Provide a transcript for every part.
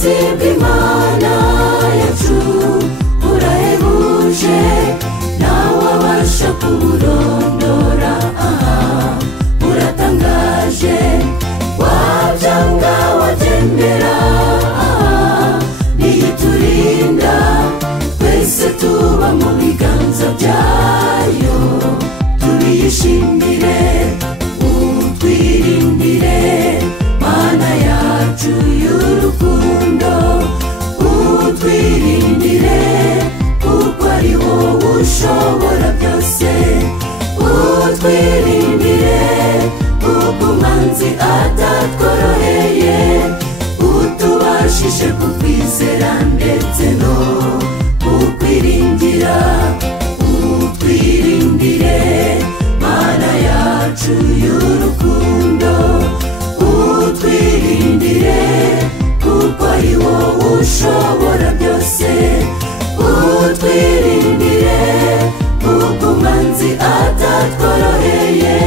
ubwirinzi bw'Imana yacu burahebuje ntawabasha kuburondora buratangaje wabyanga wabyemera niyiturinda twese tuba mu biganza byayo tubiyishimire utwirindire Mana yacu y'urukundo utwirindire kuko ari wowe ushobora byose utwirindire kuko umwanzi atatworoheye utubashishe kukwizera ndetse no kukwiringira utwirindire Mana yacu y'urukundo utwirindire kuko ari wowe ushobora byose utwirindire kuko umwanzi atatworoheye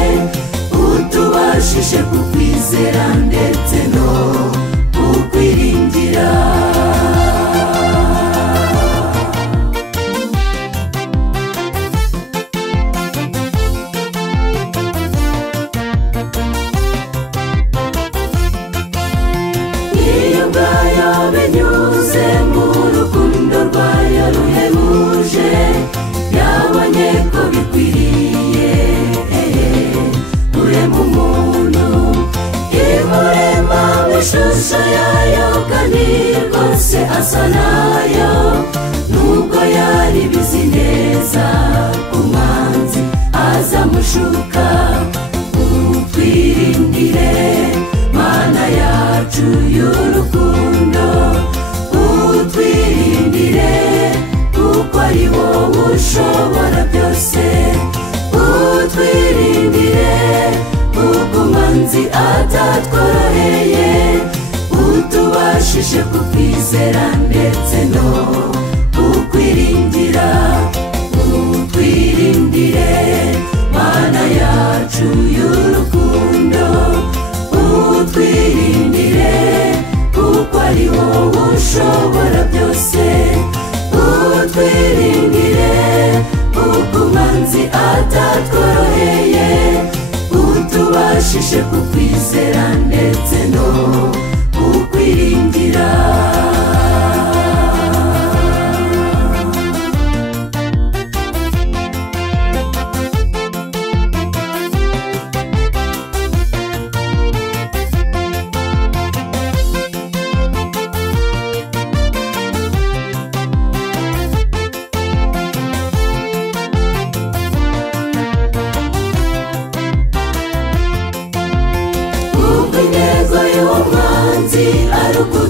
utubashishe kukwizera ndetse no kukwiringira iyo ubwayo binyuze mu rukundo rwayo ruhebuje yabonye ko bikwiriye urema umuntu imurema mu ishusho yayo kandi rwose asa nayo nubwo yari bizi neza umwanzi azamushuka utwirindire Mana yacu y'urukundo utwirindire kuko ari wowe ushobora byose utwirindire kuko umwanzi atatworoheye utubashishe kukwizera ndetse no kukwiringira utwirindire Mana yacu y'urukundo utwirindire kuko ari wowe ushobora byose utwirindire kuko umwanzi atatworoheye utubashishe kukwizera ndetse no kukwiringira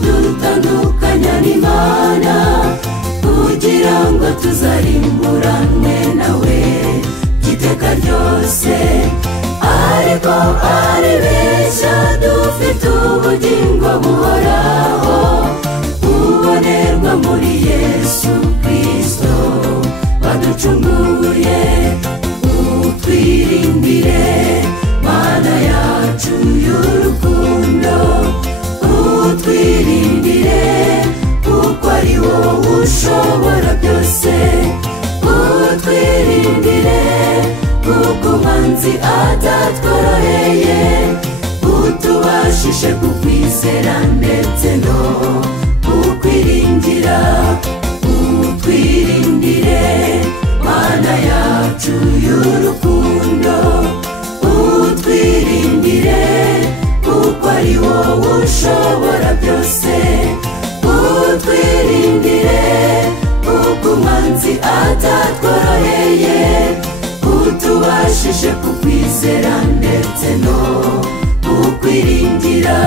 arukudutandukanya n'Imana kugira ngo tuzarimburanwe nawe iteka ryose ariko aribeshya dufite ubugingo buhoraho bubonerwa muri Yesu Kristo waducunguye utwirindire Mana yacu y'urukundo utwirindire kuko ari wowe ushobora byose utwirindire kuko umwanzi atatworoheye utubashishe kukwizera ndetse no kukwiringira utwirindire Mana yacu y'urukundo utwirindire kuko ari wowe ushobora byose utwirindire kuko umwanzi atatworoheye utubashishe kukwizera ndetse no kukwiringira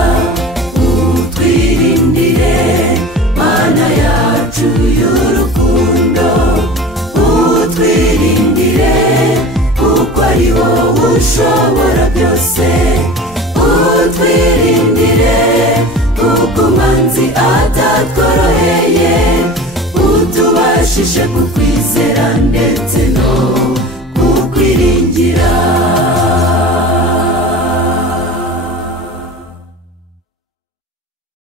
utwirindire Mana yacu y'urukundo utwirindire kuko ari wowe ushobora byose utwirindire kuko umwanzi atatworoheye utubashishe